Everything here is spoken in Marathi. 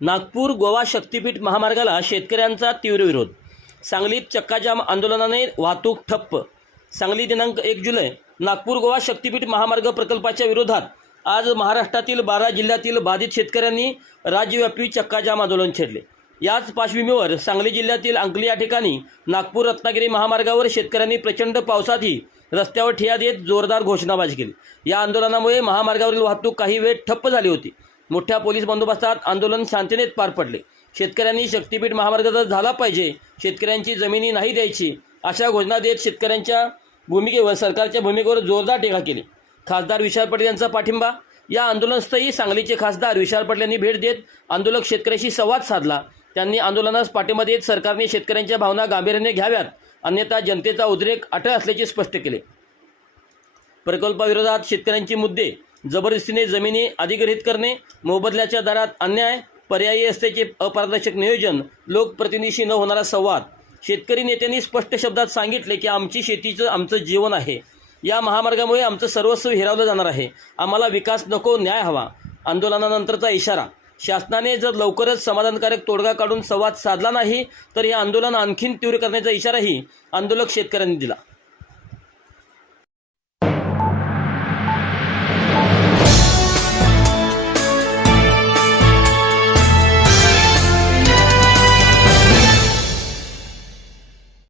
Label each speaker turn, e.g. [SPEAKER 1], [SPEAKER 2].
[SPEAKER 1] नागपूर गोवा शक्तीपीठ महामार्गाला शेतकऱ्यांचा तीव्र विरोध. सांगलीत चक्काजाम आंदोलनाने वाहतूक ठप्प. सांगली दिनांक एक जुलै नागपूर गोवा शक्तीपीठ महामार्ग प्रकल्पाच्या विरोधात आज महाराष्ट्रातील बारा जिल्ह्यातील बाधित शेतकऱ्यांनी राज्यव्यापी चक्काजाम आंदोलन छेडले. याच पार्श्वभूमीवर सांगली जिल्ह्यातील अंकली या ठिकाणी नागपूर रत्नागिरी महामार्गावर शेतकऱ्यांनी प्रचंड पावसातही रस्त्यावर ठिया देत जोरदार घोषणाबाजी केली. या आंदोलनामुळे महामार्गावरील वाहतूक काही वेळ ठप्प झाली होती. मोठ्या पोलीस बंदोबस्तात आंदोलन शांततेत पार पडले. शेतकऱ्यांनी शक्तीपीठ महामार्गाचा झाला पाहिजे. शेतकऱ्यांची जमिनी नाही द्यायची अशा घोषणा देत शेतकऱ्यांच्या भूमिकेवर सरकारच्या भूमिकेवर जोरदार टीका केली. खासदार विशाल पटेल यांचा पाठिंबा? या आंदोलनस्थळी सांगलीचे खासदार विशाल पटेल यांनी भेट देत आंदोलक शेतकऱ्यांशी संवाद साधला. त्यांनी आंदोलनास पाठिंबा देत सरकारने शेतकऱ्यांच्या भावना गांभीर्याने घ्याव्यात अन्यथा जनतेचा उद्रेक अटळ असल्याचे स्पष्ट केले. प्रकल्पाविरोधात शेतकऱ्यांचे मुद्दे जबरदस्तीने जमिनी अधिग्रहित करणे मोबदल्याच्या दरात अन्याय पर्यायी असल्याचे अपारदर्शक नियोजन लोकप्रतिनिधीशी न होणारा संवाद. शेतकरी नेत्यांनी स्पष्ट शब्दात सांगितले की आमची शेतीचं आमचं जीवन आहे. या महामार्गामुळे आमचं सर्वस्व हिरावलं जाणार आहे. आम्हाला विकास नको न्याय हवा. आंदोलनानंतरचा इशारा. शासनाने जर लवकरच समाधानकारक तोडगा काढून संवाद साधला नाही तर हे आंदोलन आणखीन तीव्र करण्याचा इशाराही आंदोलक शेतकऱ्यांनी दिला.